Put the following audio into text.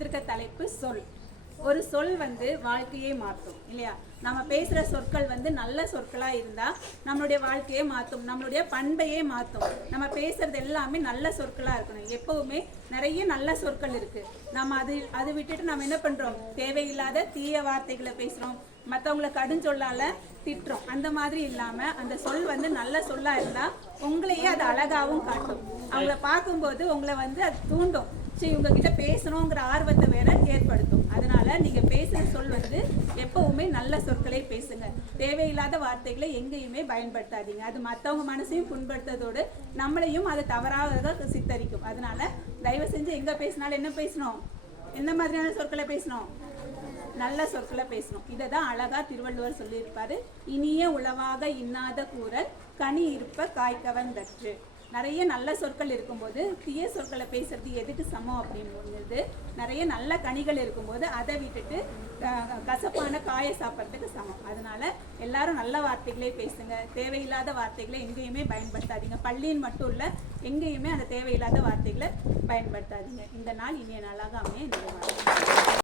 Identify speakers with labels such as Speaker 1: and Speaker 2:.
Speaker 1: தலைப்பு சொல். ஒரு சொல் வந்து வாழ்க்கையே மாற்றும் இல்லையா? நம்ம பேசுகிற சொற்கள் வந்து நல்ல சொற்களாக இருந்தால் நம்மளுடைய வாழ்க்கையே மாற்றும் நம்மளுடைய பண்பையே மாற்றும். நம்ம பேசுறது எல்லாமே நல்ல சொற்களாக இருக்கணும். எப்பவுமே நிறைய நல்ல சொற்கள் இருக்குது நம்ம அது அது விட்டுட்டு நம்ம என்ன பண்ணுறோம் தேவையில்லாத தீய வார்த்தைகளை பேசுகிறோம் மற்றவங்களை கடுஞ்சொல்லால திட்டுறோம். அந்த மாதிரி இல்லாமல் அந்த சொல் வந்து நல்ல சொல்லாக இருந்தால் உங்களையே அது அழகாகவும் காட்டும். அவங்கள பார்க்கும்போது உங்களை வந்து அது தூண்டும். சரி உங்ககிட்ட பேசணுங்கிற ஆர்வத்தை வேற ஏற்படுத்தும். அதனால நீங்க பேசுற சொல் வந்து எப்பவுமே நல்ல சொற்களை பேசுங்க. தேவையில்லாத வார்த்தைகளை எங்கேயுமே பயன்படுத்தாதீங்க. அது மற்றவங்க மனசையும் புண்படுத்துறதோடு நம்மளையும் அது தவறாக சித்தரிக்கும். அதனால தயவு செஞ்சு எங்க பேசினாலும் என்ன பேசணும்? எந்த மாதிரியான சொற்களை பேசணும்? நல்ல சொற்களை பேசணும். இதை தான் அழகா திருவள்ளுவர் சொல்லியிருப்பாரு. இனிய உளவாக இன்னாத கூறல் கனி இருப்ப காய்க்கவன் தற்று நிறைய நல்ல சொற்கள் இருக்கும்போது தீய சொற்களை பேசுறது எதுக்கு சமம் அப்படின்றது நிறைய நல்ல கனிகள் இருக்கும்போது அதை விட்டுட்டு கசப்பான காயை சாப்பிட்றதுக்கு சமம். அதனால எல்லாரும் நல்ல வார்த்தைகளே பேசுங்க. தேவையில்லாத வார்த்தைகளை எங்கேயுமே பயன்படுத்தாதீங்க. பள்ளியின் மட்டும் இல்லை எங்கேயுமே அந்த தேவையில்லாத வார்த்தைகளை பயன்படுத்தாதீங்க. இந்த நாள் இனிய நாளாக அமைய இந்த